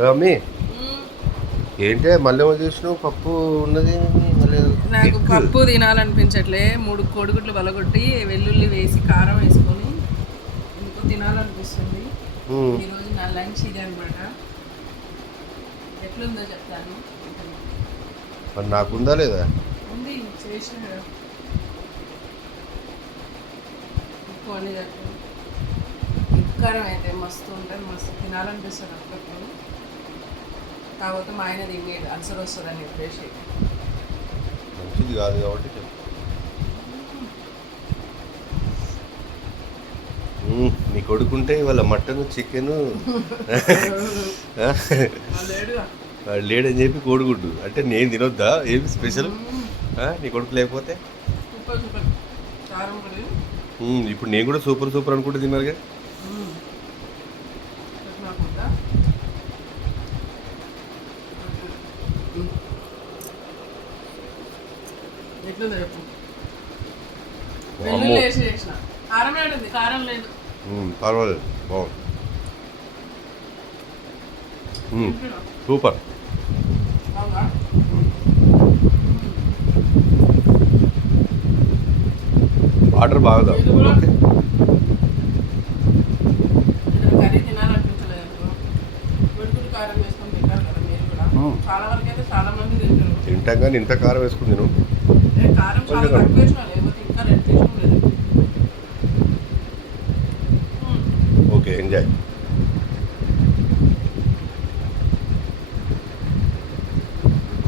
Mummy ఏంటే మళ్ళీ ఏమో చూసినావు పప్పు ఉన్నది మళ్ళీ నాకు పప్పు తినాలనిపించట్లే 3 కోడిగుడ్లు బలగొట్టి వెల్లుల్లి వేసి కారం వేసుకొని ఎందుకు తినాలనిపిస్తుంది. ఈరోజు నా లంచ్ ఇది అనమాట. ఎట్లుందో చెప్తాను. మరి నాకుందా లేదా ఉంది చేసిన ఉప్పు అని కారం అయితే మస్తు ఉంటుంది, మస్తు తినాలనిపిస్తుంది అప్పుడప్పుడు. కాకపోతే మా ఆయన తినేది అల్సర్ వస్తుందని చెప్పేసి మంచిది కాదు కాబట్టి నీ కొడుకుంటే ఇవాళ మటన్ చికెన్ లేడని చెప్పి కోడిగుడ్డు అంటే నేను తినొద్దా ఏమి స్పెషల్ నీ కొడుకు లేకపోతే ఇప్పుడు నేను కూడా సూపర్ సూపర్ అనుకుంటే తిన్నారుగా. ఎట్లుందో చెప్పు. వెల్లుల్లి వేసి చేసిన కారం లేదు, కారం లేదు. పర్వాలేదు బాగుంది సూపర్. వాటర్ బాగా కర్రీ తినాలనిపించలేదు. కొడుకులు కారం వేసుకొని తింటారు కదా మీరు కూడా. చాలా వరకు అయితే చాలా మంది తింటారు. తింటాం కానీ ఇంత కారం వేసుకుని తిను. కారం చాలా తక్కువ వేసిన లేకపోతే ఇంకా రెడ్ వేసిన లేదు.